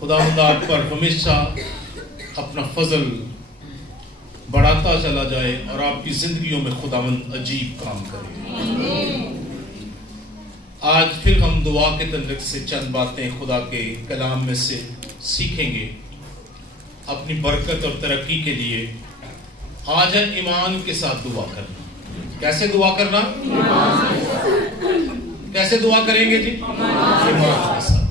خداوند آپ پر ہمیشہ اپنا فضل بڑھاتا چلا جائے اور آپ کی زندگیوں میں خداوند عجیب کام کرے۔ آج پھر ہم دعا کے تعلق سے چند باتیں خدا کے کلام میں سے سیکھیں گے اپنی برکت اور ترقی کے لیے۔ آج ہے ایمان کے ساتھ دعا کرنا۔ کیسے دعا کرنا؟ کیسے دعا کریں گے جی؟ ایمان کے ساتھ۔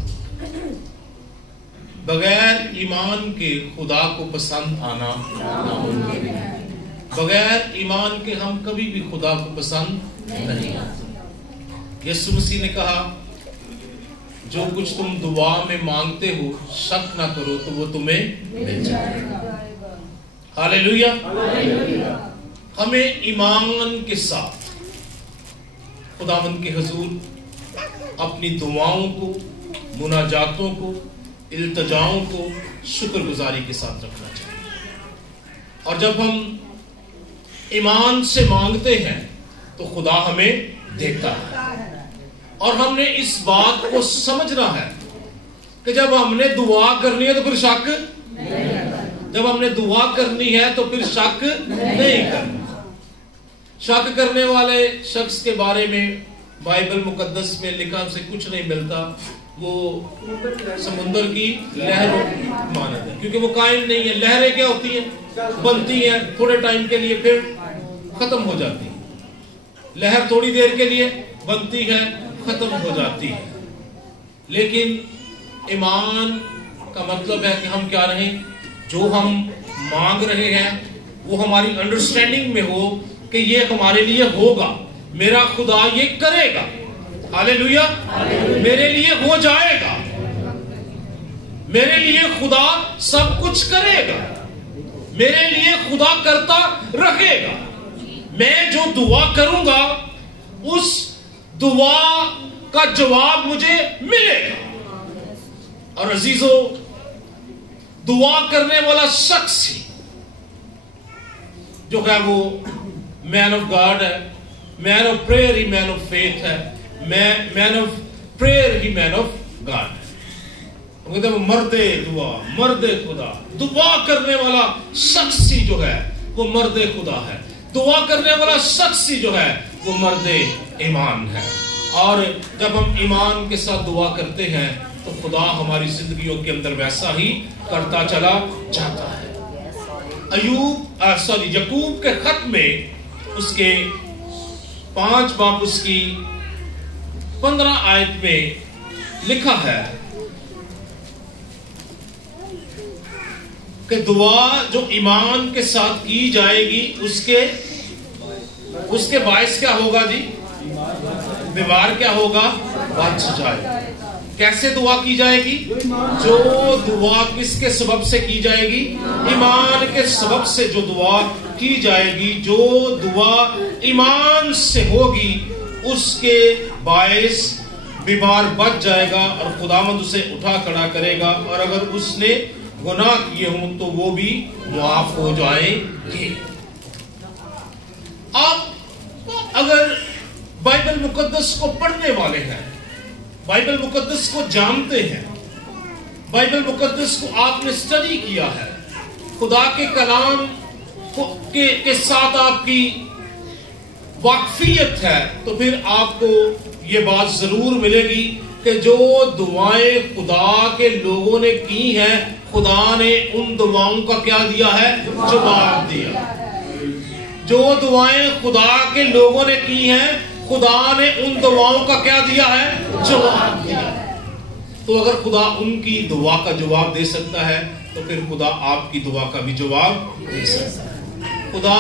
بغیر ایمان کے خدا کو پسند آنا ناممکن ہے۔ بغیر ایمان کے ہم کبھی بھی خدا کو پسند نہیں آتے۔ یسوع مسیح نے کہا جو کچھ تم دعا میں مانگتے ہو شک نہ کرو تو وہ تمہیں مل جائے گا۔ ہاللیلویا۔ ہمیں ایمان کے ساتھ خداوند کے حضور اپنی دعاؤں کو، مناجاتوں کو، التجاؤں کو شکر گزاری کے ساتھ رکھنا چاہیے۔ اور جب ہم ایمان سے مانگتے ہیں تو خدا ہمیں دیتا ہے۔ اور ہم نے اس بات کو سمجھنا ہے کہ جب ہم نے دعا کرنی ہے تو پھر شک جب ہم نے دعا کرنی ہے تو پھر شک نہیں کرنا۔ شک کرنے والے شخص کے بارے میں بائبل مقدس میں لکھا سے کچھ نہیں ملتا، وہ سمندر کی لہروں مانند ہے، کیونکہ وہ قائم نہیں ہے۔ لہریں کیا ہوتی ہیں؟ بنتی ہیں تھوڑے ٹائم کے لیے پھر ختم ہو جاتی ہیں۔ لہر تھوڑی دیر کے لیے بنتی ہے، ختم ہو جاتی ہے۔ لیکن ایمان کا مطلب ہے کہ ہم کیا رہیں، جو ہم مانگ رہے ہیں وہ ہماری انڈرسٹینڈنگ میں ہو کہ یہ ہمارے لیے ہوگا، میرا خدا یہ کرے گا۔ ہاللیلویا۔ میرے لیے ہو جائے گا، میرے لیے خدا سب کچھ کرے گا، میرے لیے خدا کرتا رہے گا۔ میں جو دعا کروں گا اس دعا کا جواب مجھے ملے گا۔ اور عزیزو، دعا کرنے والا شخص ہی جو ہے وہ مین آف گاڈ ہے، مین آف پریئر ہی مین آف فیتھ ہے، مین آف پریئر ہی مین آف گاڈ ہے۔ ہم کہتے ہیں وہ مرد دعا، مرد خدا۔ دعا کرنے والا شخص ہی جو ہے وہ مرد خدا ہے، دعا کرنے والا شخص ہی جو ہے وہ مرد ایمان ہے۔ اور جب ہم ایمان کے ساتھ دعا کرتے ہیں تو خدا ہماری زندگیوں کے اندر ویسا ہی کرتا چلا جاتا ہے۔ یعقوب کے خط میں اس کے 5 باب اس کی 15 آیت میں لکھا ہے کہ دعا جو ایمان کے ساتھ کی جائے گی اس کے باعث کیا ہوگا جی؟ بیمار کیا ہوگا؟ بچ جائے گا۔ کیسے دعا کی جائے گی؟ جو دعا کس کے سبب سے کی جائے گی؟ ایمان کے سبب سے جو دعا کی جائے گی، جو دعا ایمان سے ہوگی اس کے باعث بیمار بچ جائے گا اور خداوند اسے اٹھا کھڑا کرے گا، اور اگر اس نے گناہ کیے ہوں تو وہ بھی معاف ہو جائیں گے۔ آپ اگر بائبل مقدس کو پڑھنے والے ہیں، بائبل مقدس کو جانتے ہیں، بائبل مقدس کو آپ نے اسٹڈی کیا ہے، خدا کے کلام کے ساتھ آپ کی واقفیت ہے، تو پھر آپ کو یہ بات ضرور ملے گی کہ جو دعائیں خدا کے لوگوں نے کی ہیں، خدا نے ان دعاؤں کا کیا دیا ہے؟ جواب دیا۔ جو دعائیں خدا کے لوگوں نے کی ہیں، خدا نے ان دعاؤں کا کیا دیا ہے؟ جواب دیا۔ تو اگر خدا ان کی دعا کا جواب دے سکتا ہے تو پھر خدا آپ کی دعا کا بھی جواب دے سکتا ہے۔ خدا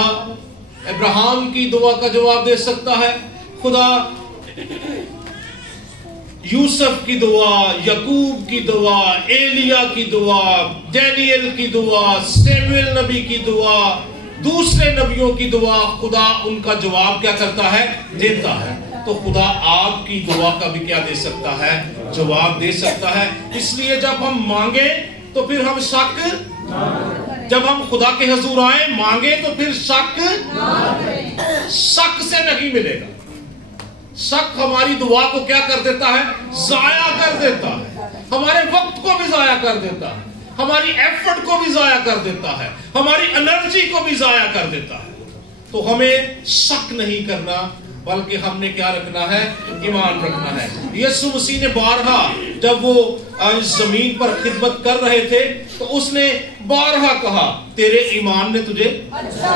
ابراہیم کی دعا کا جواب دے سکتا ہے، خدا یوسف کی دعا، یعقوب کی دعا، ایلیا کی دعا، ڈینیل کی دعا، سیموئیل نبی کی دعا، دوسرے نبیوں کی دعا، خدا ان کا جواب کیا کرتا ہے؟ دیتا ہے۔ تو خدا آپ کی دعا کا بھی کیا دے سکتا ہے؟ جواب دے سکتا ہے۔ اس لیے جب ہم مانگیں تو پھر ہم شک، جب ہم خدا کے حضور آئیں مانگیں تو پھر شک سے نہیں ملے گا۔ شک ہماری دعا کو کیا کر دیتا ہے؟ ضائع کر دیتا ہے، ہمارے وقت کو بھی ضائع کر دیتا ہے، ہماری ایفرٹ کو بھی ضائع کر دیتا ہے، ہماری انرجی کو بھی ضائع کر دیتا ہے. تو ہمیں شک نہیں کرنا، بلکہ ہم نے کیا رکھنا ہے؟ ایمان رکھنا ہے. یسوع مسیح نے بارہا جب وہ زمین پر خدمت کر رہے تھے تو اس نے بارہا کہا تیرے ایمان نے تجھے اچھا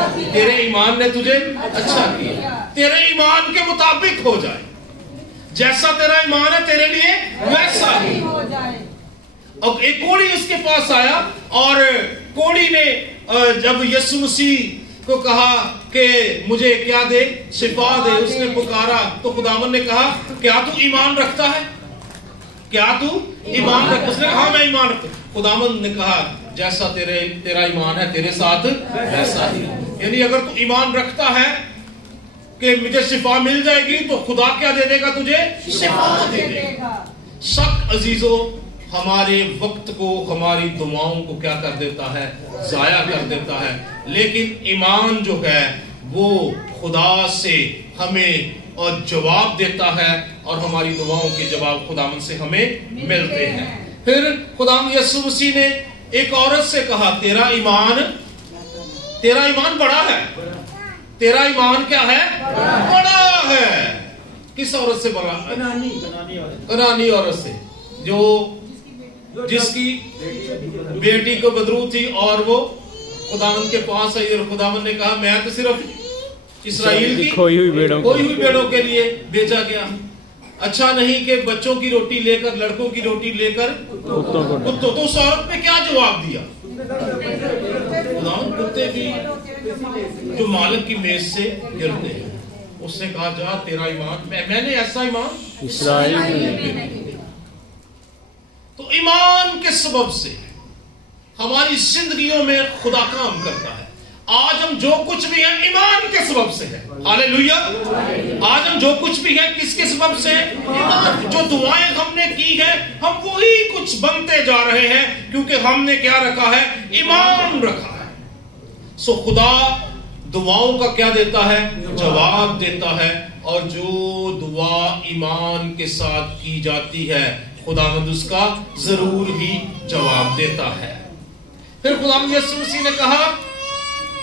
کیا، تیرے ایمان کے مطابق ہو جائے، جیسا تیرا ایمان ہے تیرے لیے ویسا ہی ہو جائے. اب ایک کوڑی اس کے پاس آیا اور کوڑی نے جب یسوع مسیح کو کہا کہ مجھے کیا دے؟ شفا دے. اس نے پکارا تو خداوند نے کہا کیا تو ایمان رکھتا ہے؟ کیا تو ایمان رکھتا؟ اس نے کہا میں ایمان رکھتا. خداوند نے کہا جیسا تیرا ایمان ہے تیرے ساتھ ویسا ہی. یعنی اگر تو ایمان رکھتا ہے کہ مجھے شفا مل جائے گی تو خدا کیا دے دے گا؟ تجھے شفا دے دے گا. شک عزیزو ہمارے وقت کو، ہماری دعاؤں کو کیا کر دیتا ہے؟ ضائع کر دیتا ہے. لیکن ایمان جو ہے وہ خدا سے ہمیں اور جواب دیتا ہے اور ہماری دعاؤں کے جواب خداوند سے ہمیں ملتے ہیں. پھر خداوند یسوع مسیح نے ایک عورت سے کہا تیرا ایمان بڑا ہے. تیرا ایمان کیا ہے؟ بڑا ہے. کس عورت سے بڑا؟ کنانی عورت سے، جس کی بیٹی کو بدرو تھی اور وہ خداوند کے پاس آئی اور خداوند نے کہا میں تو صرف اسرائیل کی کھوئی ہوئی بیڑوں کے لیے بھیجا گیا. اچھا نہیں کہ بچوں کی روٹی لے کر، لڑکوں کی روٹی لے کر کتوں. تو اس عورت نے کیا جواب دیا؟ خداوند کتے بھی جو مالک کی میز سے گرتے ہیں. اس نے کہا جا تیرا ایمان، میں نے ایسا ایمان اسرائیل. تو ایمان کے سبب سے ہماری زندگیوں میں خدا کام کرتا ہے. آج ہم جو کچھ بھی ہیں ایمان کے سبب سے ہے. ہاللیلویا. آج ہم جو کچھ بھی ہیں کس کے سبب سے؟ ایمان. جو دعائیں ہم نے کی ہیں ہم وہی کچھ بنتے جا رہے ہیں کیونکہ ہم نے کیا رکھا ہے؟ ایمان رکھا ہے. سو خدا دعاؤں کا کیا دیتا ہے؟ جواب دیتا ہے. اور جو دعا ایمان کے ساتھ کی جاتی ہے خداوند اس کا ضرور ہی جواب دیتا ہے. پھر خداوند یسوع مسیح نے کہا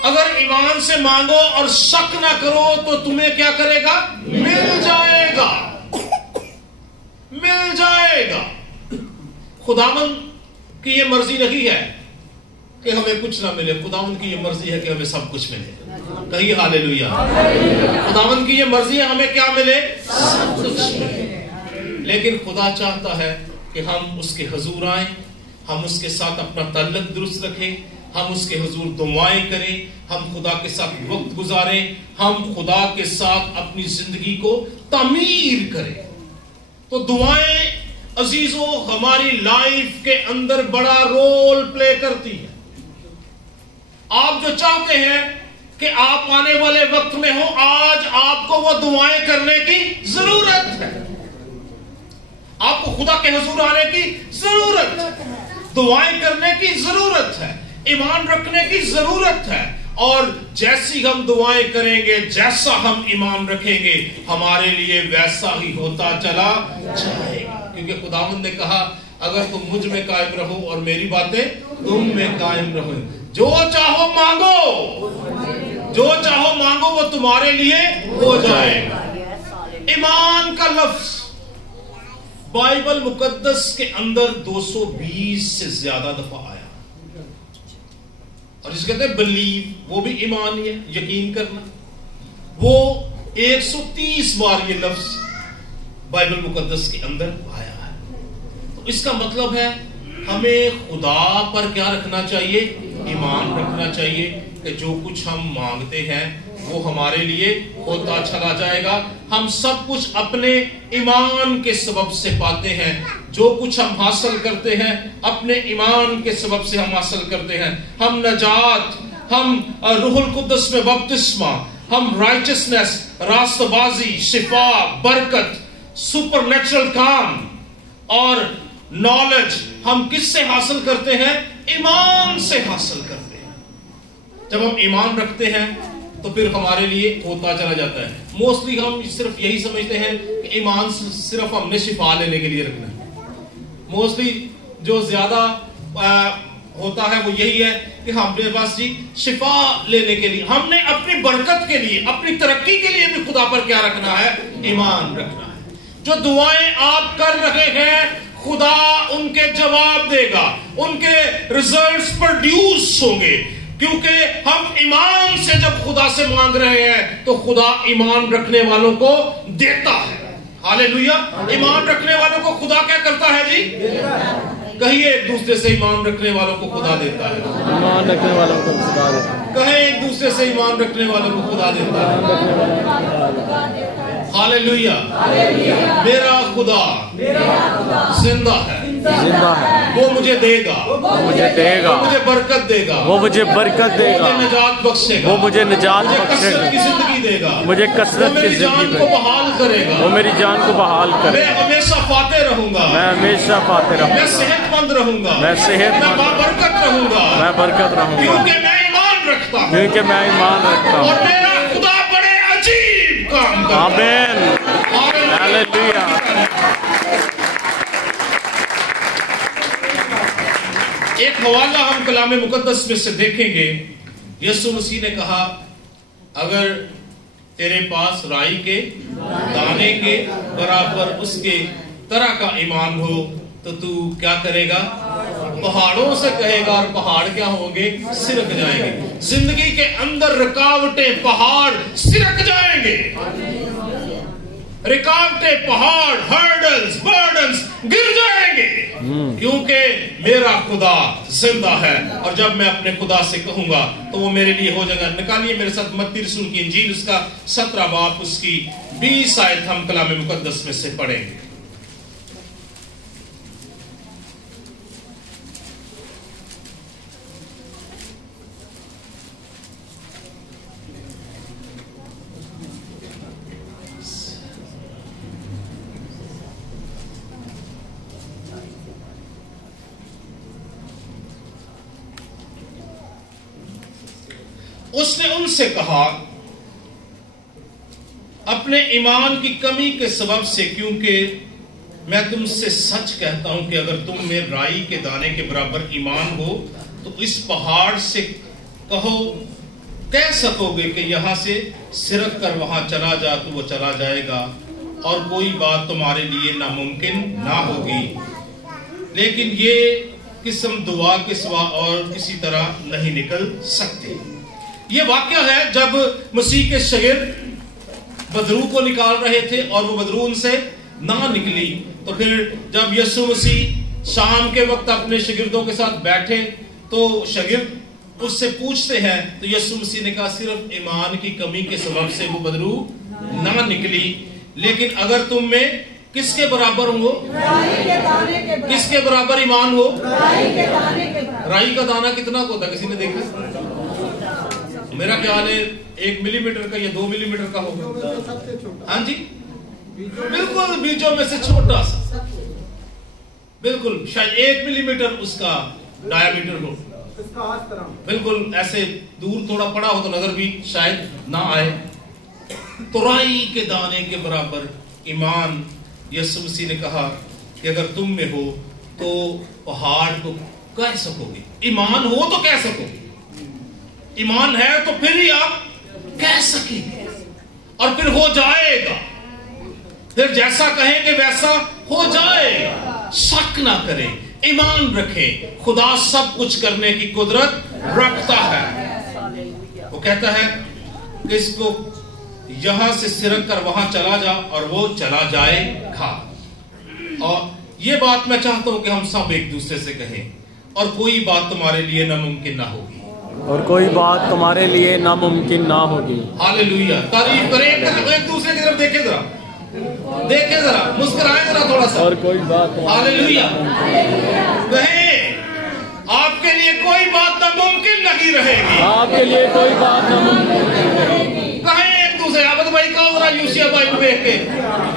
اگر ایمان سے مانگو اور شک نہ کرو تو تمہیں کیا کرے گا؟ مل جائے گا. مل جائے گا. خداوند کی یہ مرضی نہیں ہے کہ ہمیں کچھ نہ ملے. خداوند کی یہ مرضی ہے کہ ہمیں سب کچھ ملے. کہیے ہاللیلویا. خداوند کی یہ مرضی ہے ہمیں کیا ملے؟ سب کچھ ملے. لیکن خدا چاہتا ہے کہ ہم اس کے حضور آئیں، ہم اس کے ساتھ اپنا تعلق درست رکھیں، ہم اس کے حضور دعائیں کریں، ہم خدا کے ساتھ وقت گزاریں، ہم خدا کے ساتھ اپنی زندگی کو تعمیر کریں. تو دعائیں عزیزو ہماری لائف کے اندر بڑا رول پلے کرتی ہیں. آپ جو چاہتے ہیں کہ آپ آنے والے وقت میں ہو، آج آپ کو وہ دعائیں کرنے کی ضرورت ہے. آپ کو خدا کے حضور آنے کی ضرورت ہے، دعائیں کرنے کی ضرورت ہے، ایمان رکھنے کی ضرورت ہے. اور جیسی ہم دعائیں کریں گے، جیسا ہم ایمان رکھیں گے، ہمارے لیے ویسا ہی ہوتا چلا جائے گا. کیونکہ خداوند نے کہا اگر تم مجھ میں قائم رہو اور میری باتیں تم میں قائم رہو، جو چاہو مانگو، جو چاہو مانگو وہ تمہارے لیے ہو جائے گا. ایمان کا لفظ بائبل مقدس کے اندر 220 سے زیادہ دفعہ آیا. اور جس کہتے ہیں بلیو، وہ بھی ایمان ہی ہے، یقین کرنا. وہ 130 بار یہ لفظ بائبل مقدس کے اندر آیا ہے. تو اس کا مطلب ہے ہمیں خدا پر کیا رکھنا چاہیے؟ ایمان رکھنا چاہیے کہ جو کچھ ہم مانگتے ہیں وہ ہمارے لیے ہوتا چلا جائے گا. ہم سب کچھ اپنے ایمان کے سبب سے پاتے ہیں. جو کچھ ہم حاصل کرتے ہیں اپنے ایمان کے سبب سے ہم حاصل کرتے ہیں. ہم نجات، ہم روح القدس میں بپتسمہ، ہم رائچسنس، راست بازی، شفا، برکت، سپر نیچرل کام اور نالج ہم کس سے حاصل کرتے ہیں؟ ایمان سے حاصل کرتے ہیں. جب ہم ایمان رکھتے ہیں تو پھر ہمارے لیے ہوتا چلا جاتا ہے. موسٹلی ہم صرف یہی سمجھتے ہیں کہ ایمان صرف ہم نے شفا لینے کے لیے رکھنا ہے. موسٹلی جو زیادہ ہوتا ہے وہ یہی ہے کہ ہم نے بس جی شفا لینے کے لیے، ہم نے اپنی برکت کے لیے، اپنی ترقی کے لیے بھی خدا پر کیا رکھنا ہے؟ ایمان رکھنا ہے۔ جو دعائیں آپ کر رہے ہیں خدا ان کے جواب دے گا، ان کے ریزلٹس پروڈیوس ہوں گے، کیونکہ ہم ایمان سے جب خدا سے مانگ رہے ہیں تو خدا ایمان رکھنے والوں کو دیتا ہے۔ ہاللیلویا! ایمان رکھنے والوں کو خدا کیا کرتا ہے جی؟ کہیے ایک دوسرے سے ایمان رکھنے والوں کو خدا دیتا ہے۔ ایمان رکھنے والوں کو خدا دیتا ہے۔ کہیں ایک دوسرے سے ایمان رکھنے والوں کو خدا دیتا ہے۔ ہاللیلویا! میرا خدا زندہ ہے، زندہ ہے، وہ مجھے دے گا، وہ مجھے دے گا، وہ مجھے برکت دے گا، وہ مجھے برکت دے گا، مجھے نجات بخشے گا، وہ مجھے نجات مجھے بخشے کثرت کی گا، زندگی دے گا، مجھے وہ کثرت کی میری جان زندگی کو دے گا، بحال کرے گا، وہ میری جان کو بحال کرے میں گا، ہمیشہ فاتح رہوں گا، میں ہمیشہ فاتح رہوں میں گا، صحت مند رہوں گا، میں صحت میں مند، بابرکت رہوں گا، میں برکت رہوں گا، کیونکہ میں ایمان رکھتا ہوں، کیونکہ میں ایمان رکھتا اور ہوں۔ میرا خدا بڑے عجیب کام کرتا ہے۔ آمین، ہاللیلویا۔ ایک حوالہ ہم کلام مقدس میں سے دیکھیں گے۔ یسوع مسیح نے کہا اگر تیرے پاس رائی کے دانے کے برابر اس کے طرح کا ایمان ہو تو تو کیا کرے گا؟ پہاڑوں سے کہے گا اور پہاڑ کیا ہوں گے؟ سرک جائیں گے۔ زندگی کے اندر رکاوٹیں، پہاڑ سرک جائیں گے، رکاوٹیں، پہاڑ، ہرڈلز، برڈنز گر جائیں گے، کیونکہ میرا خدا زندہ ہے۔ اور جب میں اپنے خدا سے کہوں گا تو وہ میرے لیے ہو جائے گا۔ نکالیے میرے ساتھ متی رسول کی انجیل، اس کا 17 باب، اس کی 20 آیت ہم کلام مقدس میں سے پڑھیں گے۔ اس نے ان سے کہا اپنے ایمان کی کمی کے سبب سے، کیونکہ میں تم سے سچ کہتا ہوں کہ اگر تم میں رائی کے دانے کے برابر ایمان ہو تو اس پہاڑ سے کہہ سکو گے کہ یہاں سے سرک کر وہاں چلا جا تو وہ چلا جائے گا، اور کوئی بات تمہارے لیے ناممکن نہ ہوگی۔ لیکن یہ قسم دعا کے سوا اور کسی طرح نہیں نکل سکتی۔ یہ واقعہ ہے جب مسیح کے شاگرد بدرو کو نکال رہے تھے اور وہ بدرو ان سے نہ نکلی، تو پھر جب یسوع مسیح شام کے وقت اپنے شاگردوں کے ساتھ بیٹھے تو شاگرد اس سے پوچھتے ہیں، تو یسوع مسیح نے کہا صرف ایمان کی کمی کے سبب سے وہ بدرو نہ نکلی، لیکن اگر تم میں کس کے برابر ہو؟ کس کے برابر ایمان ہو؟ رائی کا دانہ کتنا ہوتا ہے؟ کسی نے دیکھا؟ میرا خیال ہے 1 ملی میٹر کا یا 2 ملی میٹر کا ہوگا۔ ہاں جی، بالکل بیجوں میں سے چھوٹا سا، بالکل شاید 1 ملی میٹر اس کا ڈایا میٹر ہو، بالکل ایسے دور تھوڑا پڑا ہو تو نظر بھی شاید نہ آئے۔ تو رائی کے دانے کے برابر ایمان، یسوع مسیح نے کہا کہ اگر تم میں ہو تو پہاڑ کو کہہ سکو گے، ایمان ہو تو کہہ سکو گے، ایمان ہے تو پھر ہی آپ کہہ سکیں گے اور پھر ہو جائے گا، پھر جیسا کہیں گے ویسا ہو جائے گا۔ شک نہ کریں، ایمان رکھیں، خدا سب کچھ کرنے کی قدرت رکھتا ہے۔ وہ کہتا ہے کہ اس کو یہاں سے سرک کر وہاں چلا جا اور وہ چلا جائے گا۔ اور یہ بات میں چاہتا ہوں کہ ہم سب ایک دوسرے سے کہیں، اور کوئی بات تمہارے لیے ناممکن نہ ہوگی، اور کوئی بات تمہارے لیے ناممکن نہ ہوگی۔ ہاللیلویا! تعریف کریں، ایک دوسرے کی طرف دیکھیں ذرا، دیکھیں ذرا، مسکرائیں ذرا تھوڑا سا۔ اور کوئی بات، ہاللیلویا! کہیں آپ کے لیے کوئی بات ناممکن نہیں رہے گی، آپ کے لیے کوئی بات ناممکن نہیں رہے گی۔ کہیں ایک دوسرے، عابد بھائی کہا ذرا یوسیہ بھائی کو دیکھ کے،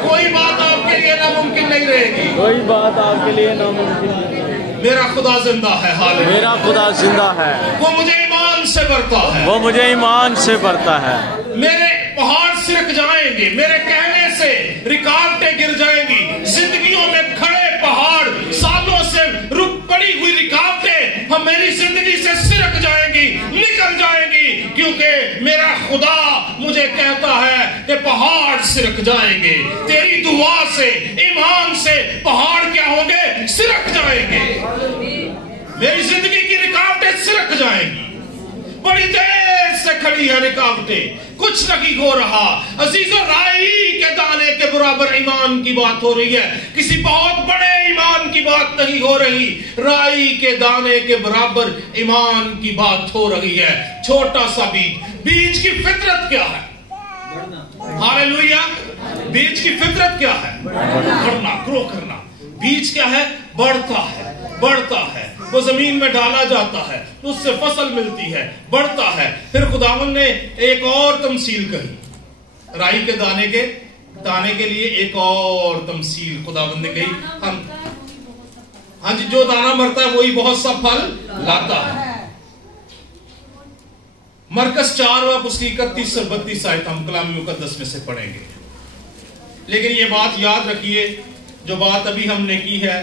کوئی بات آپ کے لیے ناممکن نہیں رہے گی، کوئی بات آپ کے لیے ناممکن نہیں رہے گی۔ میرا خدا زندہ ہے، ہاللیلویا! میرا خدا زندہ ہے، وہ مجھے ایمان سے بھرتا ہے، وہ مجھے ایمان سے بھرتا ہے۔ میرے پہاڑ سرک جائیں گے، میرے کہنے سے رکاوٹیں گر جائیں گی، زندگیوں میں کھڑے پہاڑ، سالوں سے رک پڑی ہوئی رکاوٹیں मेरी जिंदगी से सिरक जाएगी, निकल जाएगी, क्योंकि मेरा खुदा मुझे कहता है कि पहाड़ सिरक जाएंगे। तेरी दुआ से, ईमान से पहाड़ क्या होंगे? सिरक जाएंगे। मेरी जिंदगी की रुकावटें सिरक जाएंगी। बड़ी देर से खड़ी है रुकावटें, कुछ नहीं हो रहा। अजीजों, राई के दाने के बराबर ईमान की बात हो रही है, किसी बहुत बड़े ईमान की बात नहीं हो रही। राई के दाने के बराबर ईमान की बात हो रही है। छोटा सा बीज की फितरत क्या है? हालेलुया। बीज की फितरत क्या है? बढ़ना, ग्रो करना। बीज क्या है? बढ़ता है, बढ़ता है, वो जमीन में डाला जाता है, उससे फसल मिलती है, बढ़ता है। फिर खुदावंद ने एक और तमसील कही, राई के दाने के लिए एक और तमसील खुदावंद ने कही। हाँ जी, जो दाना मरता है वही बहुत सा फल लाता है। मरकस 4 उसकी 31 और 32 आयत हम कलाम मुकद्दस में से पढ़ेंगे। लेकिन ये बात याद रखिए, जो बात अभी हमने की है,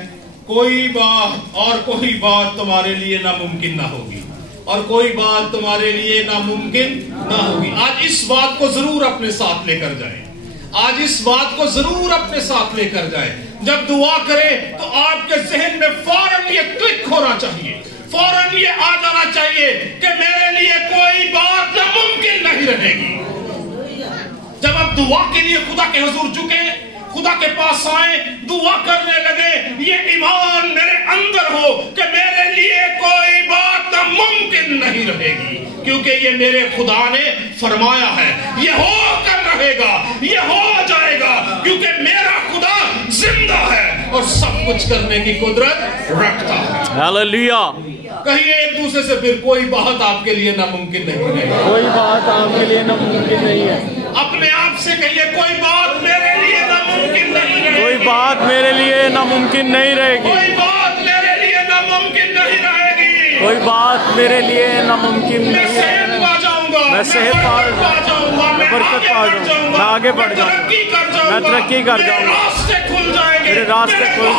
कोई बात तुम्हारे लिए नामुमकिन ना होगी, और कोई बात तुम्हारे लिए नामुमकिन ना होगी। आज इस बात को जरूर अपने साथ लेकर जाएं, आज इस बात को जरूर अपने साथ लेकर जाएं। जब दुआ करें तो आपके जहन में फौरन ये क्लिक होना चाहिए, फौरन ये आ जाना चाहिए कि मेरे लिए कोई बात नामुमकिन नहीं रहेगी। जब आप दुआ के लिए खुदा के हुजूर झुके, खुदा के पास आए, दुआ करने लगे, ये ईमान मेरे अंदर हो कि मेरे लिए कोई बात नामुमकिन नहीं रहेगी, क्योंकि ये मेरे खुदा ने फरमाया है, ये होकर रहेगा, ये हो जाएगा, क्योंकि मेरा खुदा जिंदा है और सब कुछ करने की कुदरत रखता है। हालेलुया। कहिए एक दूसरे से, फिर कोई बात आपके लिए नामुमकिन नहीं है। कोई बात आपके लिए नामुमकिन नहीं है। अपने आप से कहिए, कोई बात मेरे लिए नामुमकिन नहीं रहेगी। कोई बात मेरे लिए नामुमकिन नहीं रहेगी। कोई बात मेरे लिए नामुमकिन नहीं रहेगी। कोई बात मेरे लिए नामुमकिन नहीं मैं सेहत पा जाऊंगा, मैं सेहत पा जाऊंगा, मैं बरकत पा जाऊंगा, मैं आगे बढ़ जाऊंगा, मैं तरक्की कर जाऊंगा, रास्ते खुल जाएंगे, मेरे रास्ते खुल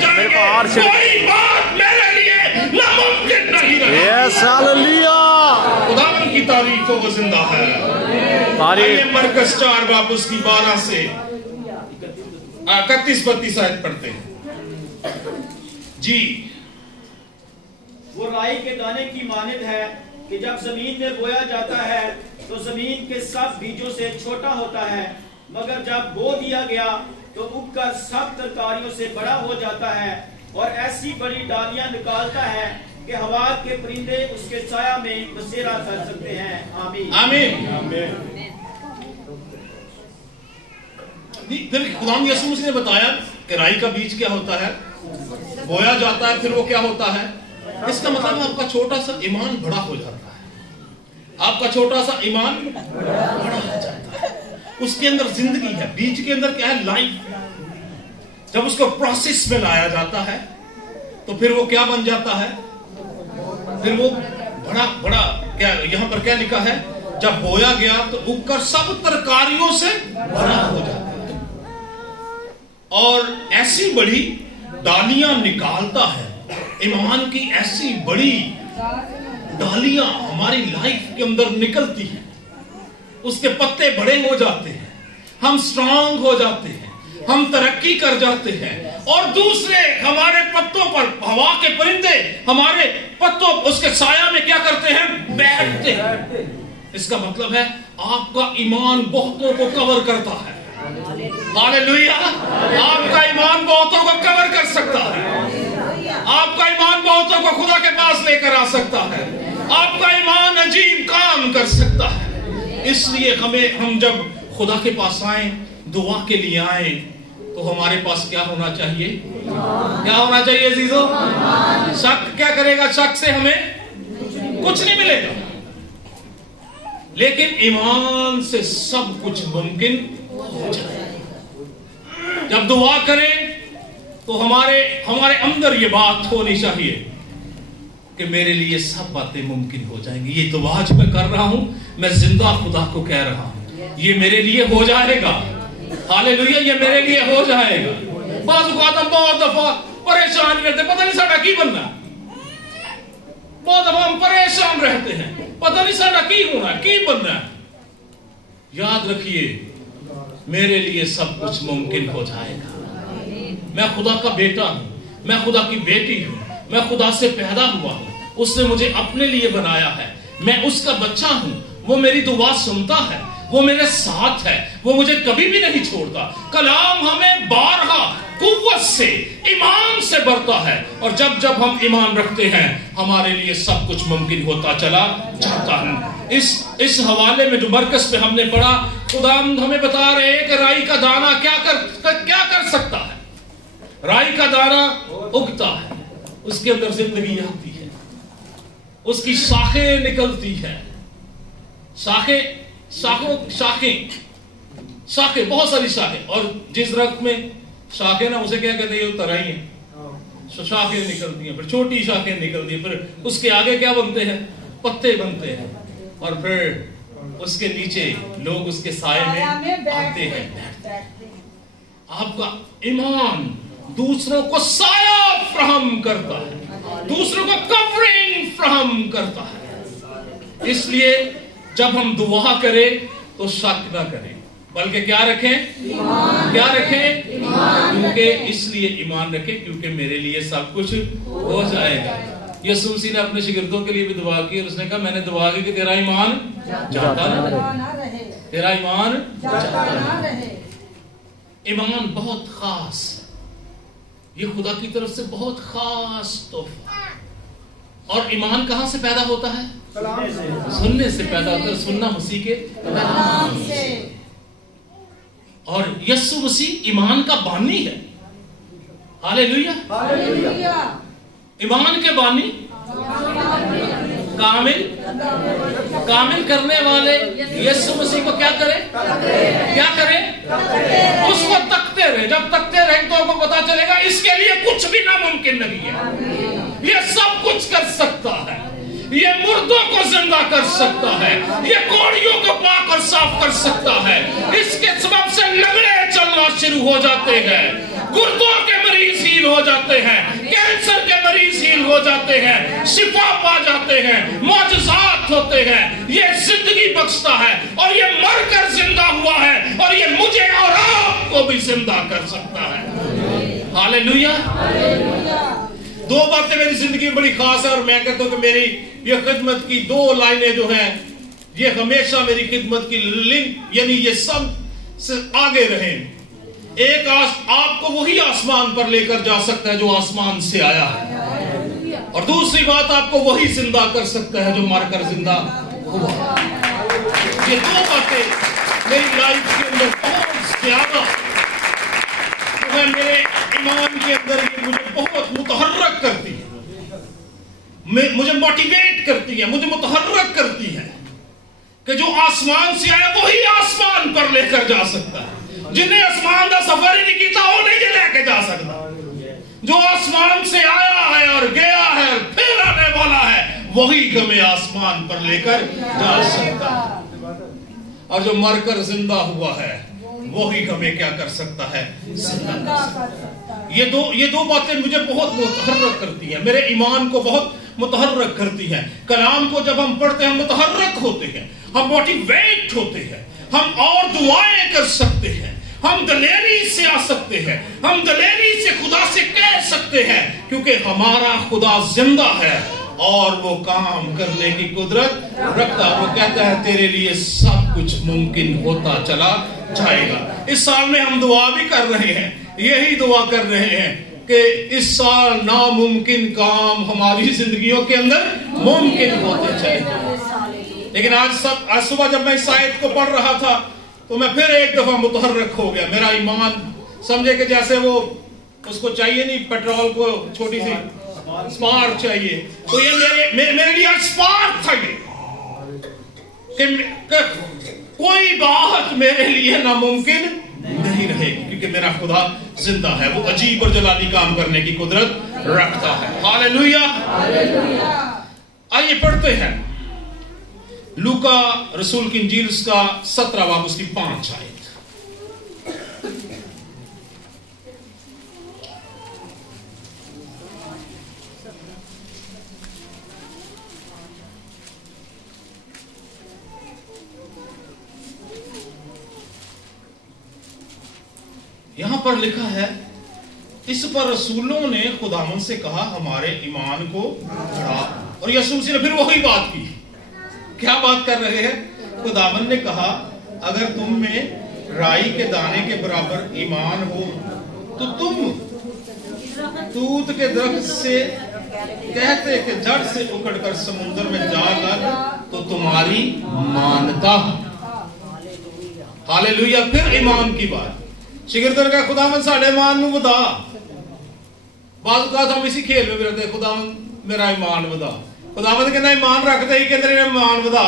जाएंगे, मेरे पहाड़ से कोई बात मेरे लिए नामुमकिन नहीं रहेगी। Yes, hallelujah. खुदावंद की तारीफ हो, वो जिंदा है। तारीफ। मरकस 4 उसकी 12 से 31-32 आयत पढ़ते हैं जी। वो राई के दाने की मानद है कि जब जमीन में बोया जाता है तो जमीन के सब बीजों से छोटा होता है, मगर जब बो दिया गया तो उगकर सब तरकारियों से बड़ा हो जाता है और ऐसी बड़ी डालियां निकालता है कि हवा के परिंदे उसके साया में बसेरा कर सकते हैं। आमीन, आमीन। फिर खुदा यीशु मसीह ने बताया कि राई का बीज क्या होता है, बोया जाता है, फिर वो क्या होता है। इसका मतलब आपका छोटा सा ईमान बड़ा हो जाता है, आपका छोटा सा ईमान बड़ा हो जाता है, उसके अंदर जिंदगी है। बीज के अंदर क्या है? लाइफ। जब उसको प्रोसेस में लाया जाता है तो फिर वो क्या बन जाता है? फिर वो बड़ा क्या, यहां पर क्या लिखा है? जब बोया गया तो उगकर सब तरकारियों से बड़ा हो जाता है और ऐसी बड़ी डालियां निकालता है। ईमान की ऐसी बड़ी डालियां हमारी लाइफ के अंदर निकलती हैं, उसके पत्ते बड़े हो जाते हैं, हम स्ट्रांग हो जाते हैं, हम तरक्की कर जाते हैं और दूसरे हमारे पत्तों पर, हवा के परिंदे हमारे पत्तों, उसके साया में क्या करते हैं? बैठते हैं। इसका मतलब है आपका ईमान बहुतों को कवर करता है। हालेलुया। आपका ईमान बहुतों को कवर कर सकता है, आपका ईमान बहुतों को खुदा के पास लेकर आ सकता है, आपका ईमान अजीब काम कर सकता है। इसलिए हम जब खुदा के पास आए, दुआ के लिए आए, तो हमारे पास क्या होना चाहिए? क्या होना चाहिए अजीजों? शक क्या करेगा? शक से हमें कुछ नहीं मिलेगा, लेकिन ईमान से सब कुछ मुमकिन हो जाएगा। जब दुआ करें तो हमारे अंदर ये बात होनी चाहिए कि मेरे लिए सब बातें मुमकिन हो जाएंगी। ये दुआ आज मैं कर रहा हूं, मैं जिंदा खुदा को कह रहा हूं, ये मेरे लिए हो जाएगा। हालेलुया, ये मेरे लिए हो जाएगा। बात हम बहुत दफा परेशान रहते, पता नहीं साडा की बनना, रहते हैं, पता नहीं सारा की होना है, की बनना है। याद रखिए मेरे लिए सब कुछ मुमकिन हो जाएगा। मैं खुदा का बेटा हूं, मैं खुदा की बेटी हूं, मैं खुदा से पैदा हुआ हूं, उसने मुझे अपने लिए बनाया है, मैं उसका बच्चा हूं, वो मेरी दुआ सुनता है, वो मेरे साथ है, वो मुझे कभी भी नहीं छोड़ता। कलाम हमें बारहा कुव्वत से, ईमान से भरता है, और जब जब हम ईमान रखते हैं हमारे लिए सब कुछ मुमकिन होता चला जाता है। इस हवाले में जो मरकज पे हमने पढ़ा, खुदा हमें बता रहे हैं कि राई का दाना क्या कर सकता है। राई का दाना उगता है, उसके अंदर जिंदगी आती है, उसकी शाखें निकलती है, शाखें बहुत सारी शाखें, और जिस दरख्त में शाखें ना उसे क्या कहते हैं, तराई है, शाखें निकलती हैं, फिर छोटी शाखें निकलती हैं, फिर उसके आगे क्या बनते हैं, पत्ते बनते हैं, और फिर उसके नीचे लोग उसके साए में आते हैं। आपका ईमान दूसरों को साया फराहम करता है, दूसरों को कवरिंग फराहम करता है। इसलिए जब हम दुआ करें तो शक ना करें, बल्कि क्या रखें, क्या रखें, क्योंकि इसलिए ईमान रखें क्योंकि मेरे लिए सब कुछ हो जाएगा। यीशु मसीह ने अपने शागिर्दों के लिए भी दुआ की, और उसने कहा मैंने दुआ की कि तेरा ईमान जाता ना रहे, तेरा ईमान जाता ना रहे। ईमान बहुत खास, ये खुदा की तरफ से बहुत खास तोहफा। और ईमान कहां से पैदा होता है, सुनने से पैदा होता है, सुनना मसीह के कलाम से। और यीशु मसीह ईमान का बानी है। Hallelujah, hallelujah. ईमान के बानी, कामिल करने वाले यीशु मसीह को क्या करें, क्या करें, उसको तकते रहे। जब तकते रहे तो आपको पता चलेगा इसके लिए कुछ भी नामुमकिन नहीं है। ये सब कुछ कर सकता है, ये मुर्दों को जिंदा कर सकता है, ये कोड़ियों को पाक और साफ कर सकता है। इसके सबब से लगड़े चलना शुरू हो जाते हैं, गुर्दों के मरीज हील हो जाते हैं, कैंसर के मरीज हील हो जाते हैं, शिफा पा जाते हैं, मौजज़ात होते हैं। ये जिंदगी बख्शता है, और ये मरकर जिंदा हुआ है, और ये मुझे और आपको भी जिंदा कर सकता है। हालेलुया। दो बातें मेरी जिंदगी में बड़ी खास है, और मैं कहता हूं कि मेरी ये खिदमत की दो लाइनें जो हैं, ये हमेशा मेरी खिदमत की लिंक, यानी ये सब से आगे रहें। एक आपको वही आसमान पर लेकर जा सकता है जो आसमान से आया है, और दूसरी बात आपको वही जिंदा कर सकता है जो मरकर जिंदा हुआ। ये दो बातें मेरी लाइफ के अंदर बहुत ज्यादा, मेरे ईमान के अंदर ये मुझे बहुत मुतहर्रक करती है, मुझे मोटिवेट करती है, मुझे मुतहर्रक करती है कि जो आसमान से आया वही आसमान पर लेकर जा सकता है। जिन्हें आसमान का सफर ही नहीं किया वो नहीं लेके जा सकता। जो आसमान से आया है और गया है और फिर आने वाला है, वही हमें आसमान पर लेकर जा सकता है। और जो मरकर जिंदा हुआ है वही हमें क्या कर सकता है, जिंदा कर सकता है। ये दो बातें मुझे बहुत मुतहर्रक करती हैं, मेरे ईमान को बहुत मुतहर्रक करती हैं। कलाम को जब हम पढ़ते हैं हम मुतहर्रक होते हैं, हम मोटिवेट होते हैं, हम और दुआएं कर सकते हैं, हम दलेरी से आ सकते हैं, हम दलेरी से खुदा से कह सकते हैं, क्योंकि हमारा खुदा जिंदा है और वो काम करने की कुदरत रखता है। वो कहता है तेरे लिए सब कुछ मुमकिन होता चला जाएगा। इस साल में हम दुआ भी कर रहे हैं, यही दुआ कर रहे हैं कि इस साल नामुमकिन काम हमारी जिंदगियों के अंदर मुमकिन होते चले। लेकिन आज सुबह जब मैं इस आयत को पढ़ रहा था तो मैं फिर एक दफा मुतहर्रक हो गया। मेरा ईमान समझे कि जैसे वो उसको चाहिए नहीं पेट्रोल को छोटी सी स्पार्क चाहिए, तो ये मेरे लिए स्पार्क था ये कि कोई बात मेरे लिए नामुमकिन नहीं रहेगी, क्योंकि मेरा खुदा जिंदा है, वो अजीब और जलाली काम करने की कुदरत रखता है। हालेलुया। आइए पढ़ते हैं लूका रसूल की इंजील का 17 बाब उसकी 5 आयत। यहां पर लिखा है, इस पर रसूलों ने खुदावन से कहा हमारे ईमान को बढ़ा। और यीशु मसीह ने फिर वही बात की। क्या बात कर रहे हैं? खुदावन ने कहा अगर तुम में राई के दाने के बराबर ईमान हो तो तुम तूत के दरख्त से कहते कि जड़ से उखड़कर समुद्र में जा लग तो तुम्हारी मानता। हालेलुया। फिर ईमान की बात। शिगिर्दर का खुदावन साढ़े ईमान नूं वधा। बात का हम इसी खेल में भी रहते, खुदावन मेरा ईमान वधा। खुदावन कहना ईमान रखते ही कहते ईमान वधा।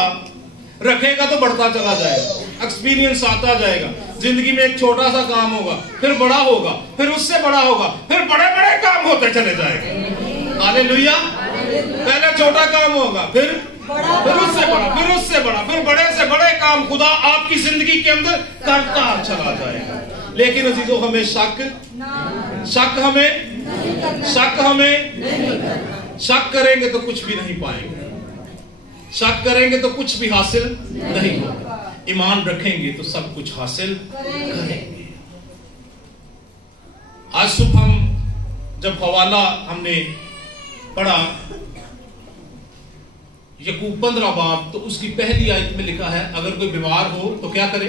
रखेगा तो बढ़ता चला जाएगा, एक्सपीरियंस आता जाएगा। जिंदगी में एक छोटा सा काम होगा, फिर बड़ा होगा, फिर उससे बड़ा होगा, फिर बड़े बड़े काम होते चले जाएंगे। हालेलुया। पहले छोटा काम होगा, फिर उससे बड़ा, फिर उससे बड़ा, फिर बड़े से बड़े काम खुदा आपकी जिंदगी के अंदर करता चला जाएगा। लेकिन अजीजों हमें शक करेंगे तो कुछ भी नहीं पाएंगे। शक करेंगे तो कुछ भी हासिल नहीं होगा। ईमान रखेंगे तो सब कुछ हासिल करेंगे। आज सुबह हम जब हवाला हमने पढ़ा यकूब 15 बाब, तो उसकी पहली आयत में लिखा है अगर कोई बीमार हो तो क्या करे?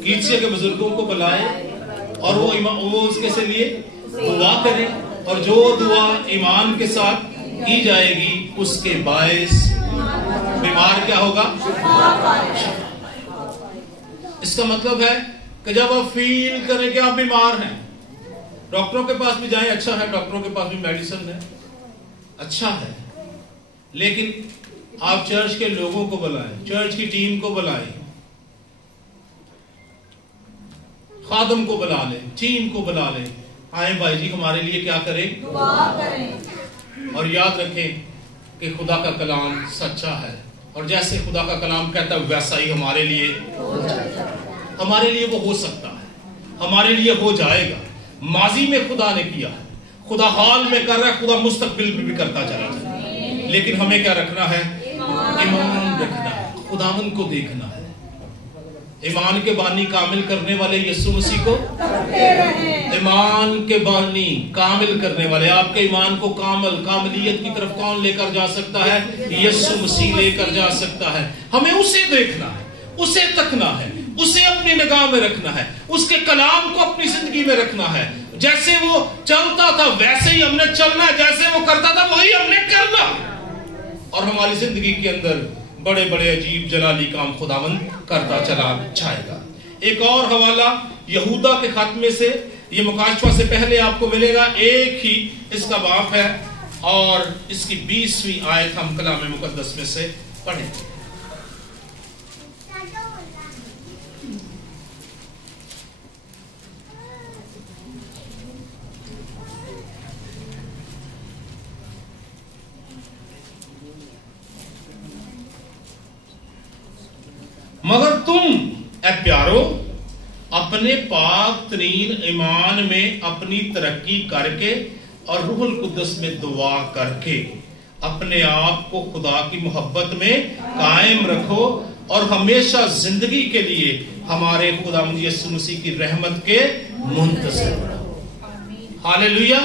कीजिए के बुजुर्गों को बुलाए और वो उसके से लिए दुआ करे, और जो दुआ ईमान के साथ की जाएगी उसके बायस बीमार क्या होगा? इसका मतलब है कि जब आप फील करें कि आप बीमार हैं, डॉक्टरों के पास भी जाएं, अच्छा है, डॉक्टरों के पास भी मेडिसिन है, अच्छा है, लेकिन आप चर्च के लोगों को बुलाएं, चर्च की टीम को बुलाएं, खादम को बुला लें, टीम को बुला लें, आए भाई जी हमारे लिए क्या करें? दुआ करें। और याद रखें कि खुदा का कलाम सच्चा है, और जैसे खुदा का कलाम कहता है वैसा ही हमारे लिए वो हो सकता है, हमारे लिए हो जाएगा। माजी में खुदा ने किया है, खुदा हाल में कर रहा है, खुदा मुस्तकबिल में भी करता चला जाए। लेकिन हमें क्या रखना है? ईमान रखना है, खुदावन को देखना है। ईमान के बानी कामिल करने वाले यीशु मसीह को ईमान के बानी कामिल करने वाले, आपके ईमान को कामिलियत की तरफ कौन लेकर जा सकता है? यीशु मसीह लेकर जा सकता है। हमें उसे देखना है, उसे तकना है, उसे अपनी निगाह में रखना है, उसके कलाम को अपनी जिंदगी में रखना है। जैसे वो चलता था वैसे ही हमने चलना है, जैसे वो करता था वही हमने करना, और हमारी जिंदगी के अंदर बड़े बड़े अजीब जलाली काम खुदावन करता चला जाएगा। एक और हवाला यहूदा के खात्मे से, ये मुकाशफा से पहले आपको मिलेगा, एक ही इसका बाप है, और इसकी 20वीं आयत हम कलाम मुकद्दस में से पढ़ेंगे। मगर तुम ए प्यारो अपने पाक तरीन ईमान में अपनी तरक्की करके और रूहुल कुद्दस में दुआ करके अपने आप को खुदा की मोहब्बत में कायम रखो, और हमेशा जिंदगी के लिए हमारे खुदा यीशु मसीह की रहमत के मुंतज़िर रहो। हालेलुया।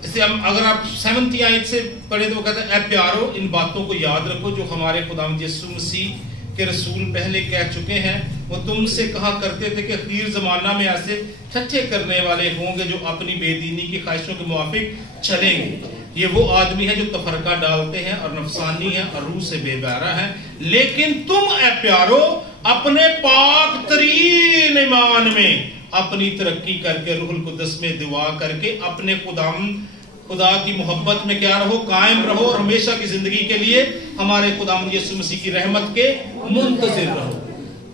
इसे हम अगर आप 7वीं आयत से पढ़े तो वो कहते हैं, ऐ प्यारो इन बातों को याद रखो जो हमारे खुदावंद यीशु मसीह के रसूल पहले कह चुके हैं। वो तुमसे कहा करते थे कि अखीर जमाना में ऐसे ठट्ठे करने वाले होंगे जो अपनी बेदीनी की ख्वाहिशों के मुआफिक चलेंगे। ये वो आदमी है जो तफरका डालते हैं और नफसानी है और रूह से बेबहरा है। लेकिन तुम ऐ प्यारो अपने पाक तरीन ईमान में अपनी तरक्की करके रूहुल कुद्दस में दुआ करके अपने खुदा की मोहब्बत में क्या रहो? कायम रहो, और हमेशा की जिंदगी के लिए हमारे खुदावंद यीशु मसीह की रहमत के मुंतजिर रहो।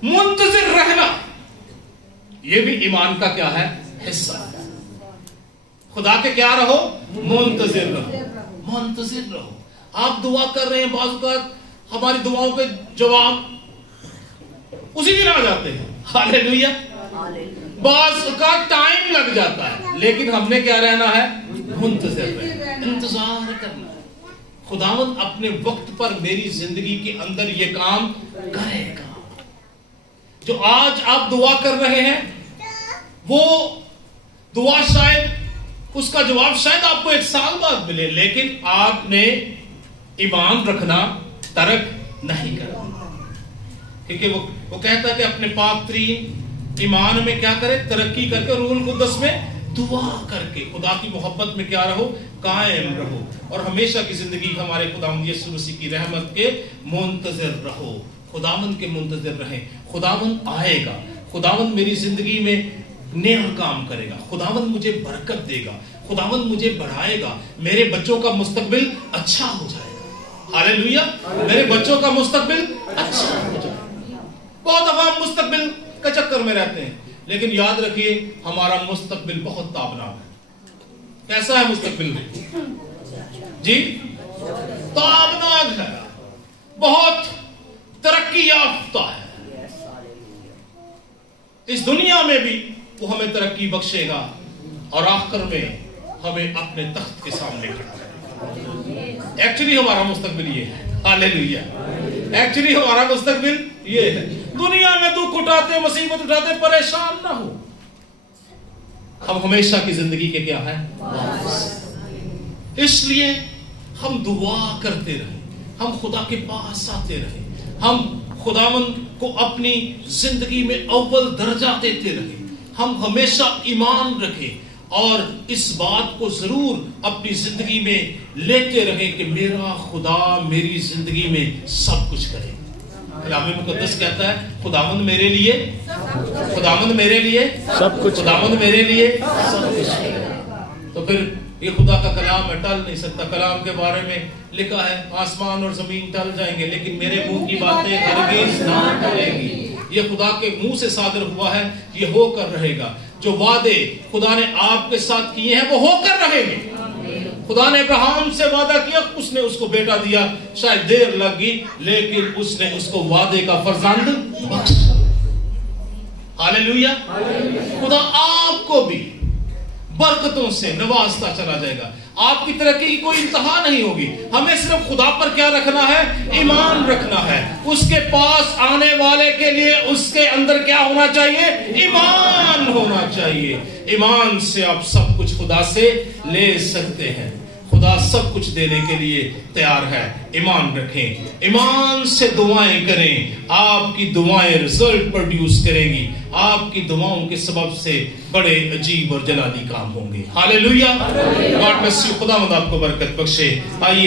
मुंतजिर रहना ये भी ईमान का क्या है? हिस्सा। खुदा के क्या रहो? मुंतजिर रहो। मुंतजिर रहो। आप दुआ कर रहे हैं, बाज़ हमारी दुआओं के जवाब उसी दिन आ जाते हैं। हालेलुया। बाज़ का टाइम लग जाता है, लेकिन हमने क्या रहना है? मुंतज़िर रहना, इंतजार करना। खुदावंद अपने वक्त पर मेरी जिंदगी के अंदर ये काम करेगा। जो आज आप दुआ कर रहे हैं, वो दुआ शायद उसका जवाब शायद आपको 1 साल बाद मिले, लेकिन आपने ईमान रखना तर्क नहीं करना। क्योंकि वो कहता है कि अपने पाक तरीन ईमान में क्या करे, तरक्की करके रूहुल कुद्दस में दुआ करके खुदा की मोहब्बत में क्या रहो, कायम रहो, और हमेशा की जिंदगी हमारे खुदावंद यीशु मसीह की रहमत के मुंतज़िर रहो। खुदावंद के मुंतज़िर रहें। खुदावंद आएगा, खुदावंद मेरी जिंदगी में नया काम करेगा, खुदावंद मुझे बरकत देगा, खुदावंद मुझे बढ़ाएगा, मेरे बच्चों का मुस्तकबिल अच्छा हो जाएगा। हालेलुया, मेरे बच्चों का मुस्तकबिल अच्छा हो जाएगा। बहुत दफा हम मुस्तकबिल का चक्कर में रहते हैं, लेकिन याद रखिए हमारा मुस्तकबिल बहुत ताबनाक है। कैसा है मुस्तकबिल जी? ताबनाक है, बहुत तरक्की याफ्ता है। इस दुनिया में भी वो हमें तरक्की बख्शेगा और आखिर में हमें अपने तख्त के सामने खड़ा करेगा। एक्चुअली हमारा मुस्तकबिल ये है। हालेलुया, एक्चुअली हमारा मुस्तकबिल ये है। दुनिया में दुख उठाते, मुसीबत उठाते, परेशान ना हो। हम हमेशा की जिंदगी के क्या है, इसलिए हम दुआ करते रहे, हम खुदा के पास आते रहे, हम खुदावंद को अपनी जिंदगी में अव्वल दर्जा देते रहे, हम हमेशा ईमान रखें और इस बात को जरूर अपनी जिंदगी में लेते रहे कि मेरा खुदा मेरी जिंदगी में सब कुछ करे। कलाम मुकद्दस कहता है खुदावंद मेरे लिए, खुदावंद मेरे लिए सब कुछ, खुदावंद मेरे लिए सब कुछ। तो फिर ये खुदा का कलाम है, टल नहीं सकता। कलाम के बारे में लिखा है आसमान और जमीन टल जाएंगे लेकिन मेरे मुंह की बातें हरगिज़ ना टलेंगी। ये खुदा के मुंह से सादर हुआ है, ये होकर रहेगा। जो वादे खुदा ने आपके साथ किए हैं वो होकर रहेंगे। खुदा ने अब्राहम से वादा किया, उसने उसको बेटा दिया, शायद देर लगी लेकिन उसने उसको वादे का फरजंद बख्शा। हालेलुया। खुदा आपको भी बरकतों से नवाजता चला जाएगा। आपकी तरक्की की कोई इंतहा नहीं होगी। हमें सिर्फ खुदा पर क्या रखना है, ईमान रखना है। उसके पास आने वाले के लिए उसके अंदर क्या होना चाहिए, ईमान होना चाहिए। ईमान से आप सब कुछ खुदा से ले सकते हैं। खुदा सब कुछ देने के लिए तैयार है। ईमान रखें, ईमान से दुआएं करें, आपकी दुआएं रिजल्ट प्रोड्यूस करेंगी। आपकी दुआओं के सबब से बड़े अजीब और जलाली काम होंगे। हालेलुया। God bless you. खुदावंद आपको बरकत बख्शे। आइए